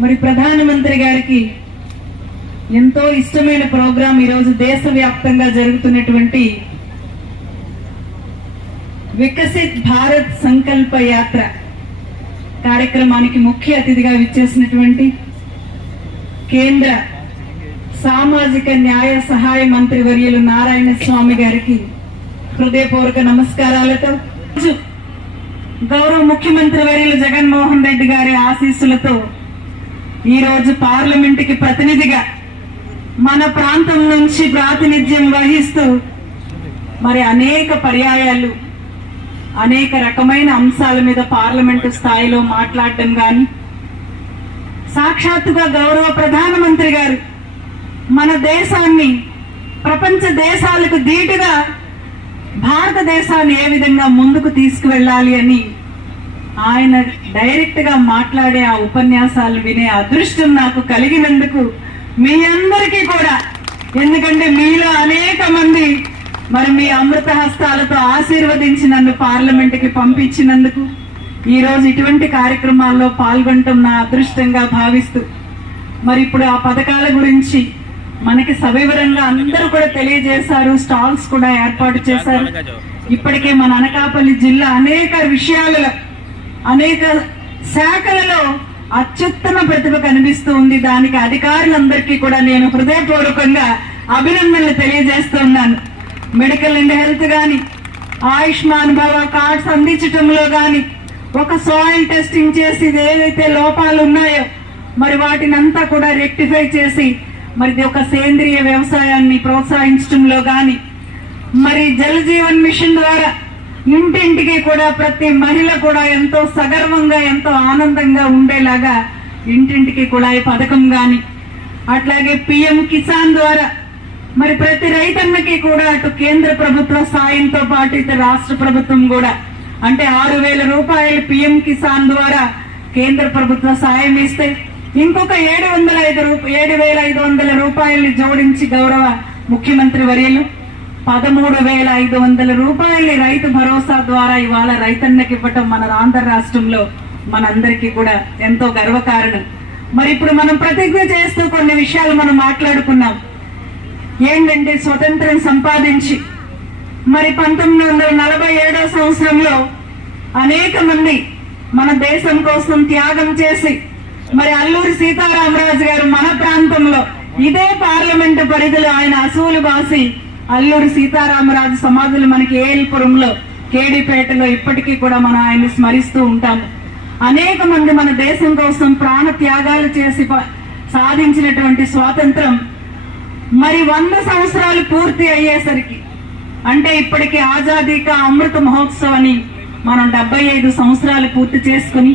మరి ప్రధానమంత్రి గారికి ఎంతో ఇష్టమైన ప్రోగ్రాం ఈరోజు దేశవ్యాప్తంగా జరుగుతున్నటువంటి వికసిత్ భారత్ సంకల్ప యాత్ర కార్యక్రమానికి ముఖ్య అతిథిగా విచ్చేసినటువంటి కేంద్ర సామాజిక న్యాయ సహాయ మంత్రి వర్యులు నారాయణ స్వామి గారికి హృదయపూర్వక నమస్కారాలతో, గౌరవ ముఖ్యమంత్రి వర్యులు జగన్మోహన్ రెడ్డి గారి ఆశీస్సులతో ఈరోజు పార్లమెంటుకి ప్రతినిధిగా మన ప్రాంతం నుంచి ప్రాతినిధ్యం వహిస్తూ మరి అనేక పర్యాయాలు అనేక రకమైన అంశాల మీద పార్లమెంటు స్థాయిలో మాట్లాడటం గాని, సాక్షాత్తుగా గౌరవ ప్రధానమంత్రి గారు మన దేశాన్ని ప్రపంచ దేశాలకు ధీటుగా భారతదేశాన్ని ఏ విధంగా ముందుకు తీసుకువెళ్ళాలి అని ఆయన డైరెక్ట్ గా మాట్లాడే ఆ ఉపన్యాసాలు వినే అదృష్టం నాకు కలిగినందుకు మీ అందరికీ కూడా, ఎందుకంటే మీలో అనేక మంది మరి మీ అమృత హస్తాలతో ఆశీర్వదించి నన్ను పార్లమెంటుకి పంపించినందుకు ఈ రోజు ఇటువంటి కార్యక్రమాల్లో పాల్గొనటం నా అదృష్టంగా భావిస్తూ, మరి ఇప్పుడు ఆ పథకాల గురించి మనకి సవివరంగా అందరూ కూడా తెలియజేశారు. స్టాల్స్ కూడా ఏర్పాటు చేశారు. ఇప్పటికే మన అనకాపల్లి జిల్లా అనేక విషయాలలో అనేక శాఖలలో అత్యుత్తమ ప్రతిభ కనిపిస్తూ ఉంది. దానికి అధికారులందరికీ కూడా నేను హృదయపూర్వకంగా అభినందనలు తెలియజేస్తున్నాను. మెడికల్ అండ్ హెల్త్ గాని, ఆయుష్మాన్ భవ కార్డ్స్ అందించటంలో గాని, ఒక సాయిల్ టెస్టింగ్ చేసి ఏదైతే లోపాలు ఉన్నాయో మరి వాటినంతా కూడా రెక్టిఫై చేసి మరి ఒక సేంద్రియ వ్యవసాయాన్ని ప్రోత్సహించడంలో గాని, మరి జల్ జీవన్ మిషన్ ద్వారా ఇంటింటికి కూడా ప్రతి మహిళ కూడా ఎంతో సగర్వంగా ఎంతో ఆనందంగా ఉండేలాగా ఇంటింటికి కూడా ఈ పథకం గాని, అట్లాగే పిఎం కిసాన్ ద్వారా మరి ప్రతి రైతన్నకి కూడా అటు కేంద్ర ప్రభుత్వ సాయంతో పాటు ఇటు రాష్ట్ర ప్రభుత్వం కూడా అంటే 6,000 రూపాయలు పిఎం కిసాన్ ద్వారా కేంద్ర ప్రభుత్వ సాయం ఇస్తే ఇంకొక 7,500 రూపాయల్ని జోడించి గౌరవ ముఖ్యమంత్రి వర్యులు 13,500 రూపాయల్ని రైతు భరోసా ద్వారా ఇవాళ రైతన్నకి ఇవ్వటం మన ఆంధ్ర రాష్ట్రంలో మనందరికీ కూడా ఎంతో గర్వకారణం. మరి ఇప్పుడు మనం ప్రతిజ్ఞ చేస్తూ కొన్ని విషయాలు మనం మాట్లాడుకున్నాం. ఏంటంటే స్వతంత్రం సంపాదించి మరి 1947 సంవత్సరంలో అనేక మంది మన దేశం కోసం త్యాగం చేసి మరి అల్లూరి సీతారామరాజు గారు మన ప్రాంతంలో ఇదే పార్లమెంటు పరిధిలో ఆయన అసూలు బాసి అల్లూరి సీతారామరాజు సమాధులు మనకి ఏల్పురంలో కేడిపేటలో ఇప్పటికీ కూడా మనం ఆయన్ని స్మరిస్తూ ఉంటాము. అనేక మంది మన దేశం కోసం ప్రాణ త్యాగాలు చేసి సాధించినటువంటి స్వాతంత్రం మరి 100 సంవత్సరాలు పూర్తి అయ్యేసరికి అంటే ఇప్పటికి ఆజాదీ కా అమృత మహోత్సవ్ అని మనం 75 సంవత్సరాలు పూర్తి చేసుకుని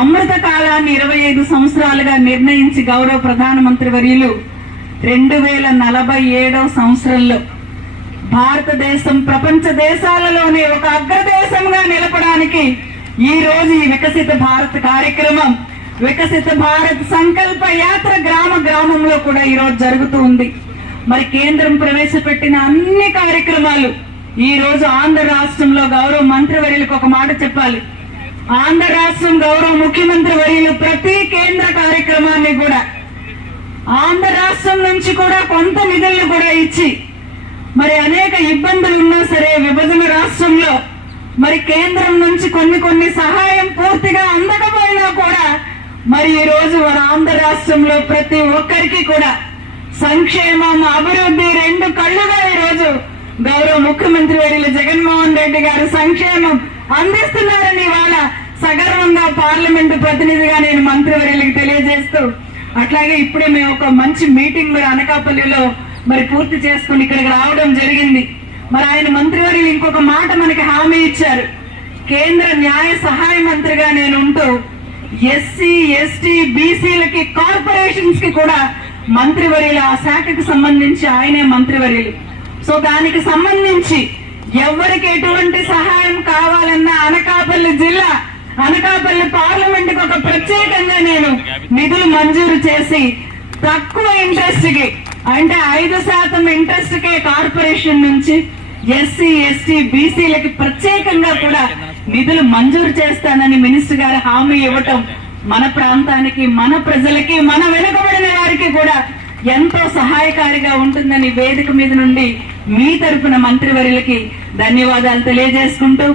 అమృత కాలాన్ని 25 సంవత్సరాలుగా నిర్ణయించి గౌరవ ప్రధానమంత్రి వర్యులు 2047 సంవత్సరంలో భారతదేశం ప్రపంచ దేశాలలోనే ఒక అగ్రదేశంగా నిలపడానికి ఈ రోజు ఈ వికసిత భారత్ కార్యక్రమం, వికసిత భారత్ సంకల్ప యాత్ర గ్రామ గ్రామంలో కూడా ఈ రోజు జరుగుతూ ఉంది. మరి కేంద్రం ప్రవేశపెట్టిన అన్ని కార్యక్రమాలు ఈ రోజు ఆంధ్ర రాష్ట్రంలో గౌరవ మంత్రి వర్యులకు ఒక మాట చెప్పాలి. ఆంధ్ర రాష్ట్రం గౌరవ ముఖ్యమంత్రి వర్యులు ప్రతి కేంద్ర కార్యక్రమాన్ని కూడా ఆంధ్ర రాష్ట్రం నుంచి కూడా కొంత నిధులను కూడా ఇచ్చి మరి అనేక ఇబ్బందులు ఉన్నా సరే విభజన రాష్ట్రంలో మరి కేంద్రం నుంచి కొన్ని సహాయం పూర్తిగా అందకపోయినా కూడా మరి ఈ రోజు మన ఆంధ్ర రాష్ట్రంలో ప్రతి ఒక్కరికి కూడా సంక్షేమం అభివృద్ధి రెండు కళ్ళుగా ఈ రోజు గౌరవ ముఖ్యమంత్రి వర్యులు జగన్మోహన్ రెడ్డి గారు సంక్షేమం అందిస్తున్నారని ఇవాళ సగర్వంగా పార్లమెంటు ప్రతినిధిగా నేను మంత్రివర్యులకు తెలియజేస్తూ, అట్లాగే ఇప్పుడే మేము ఒక మంచి మీటింగ్ మరి అనకాపల్లిలో మరి పూర్తి చేసుకుని ఇక్కడికి రావడం జరిగింది. మరి ఆయన మంత్రివర్యులు ఇంకొక మాట మనకి హామీ ఇచ్చారు. కేంద్ర న్యాయ సహాయ మంత్రిగా నేను ఉంటూ ఎస్సీ ఎస్టీ బీసీలకి కార్పొరేషన్స్ కి కూడా మంత్రివర్యులు ఆ శాఖకు సంబంధించి ఆయనే మంత్రివర్యులు. సో దానికి సంబంధించి ఎవరికి ఎటువంటి సహాయం కావాలన్నా అనకాపల్లి జిల్లా అనకాపల్లి పార్లమెంట్ కు ఒక ప్రత్యేకంగా నేను నిధులు మంజూరు చేసి తక్కువ ఇంట్రెస్ట్ కి అంటే 5% ఇంట్రెస్ట్ కే కార్పొరేషన్ నుంచి ఎస్సీ ఎస్టీ బీసీలకి ప్రత్యేకంగా కూడా నిధులు మంజూరు చేస్తానని మినిస్టర్ గారు హామీ ఇవ్వటం మన ప్రాంతానికి, మన ప్రజలకి, మన వెనుకబడిన వారికి కూడా ఎంతో సహాయకారిగా ఉంటుందని వేదిక మీద నుండి మీ తరపున మంత్రివర్యులకి ధన్యవాదాలు తెలియజేసుకుంటూ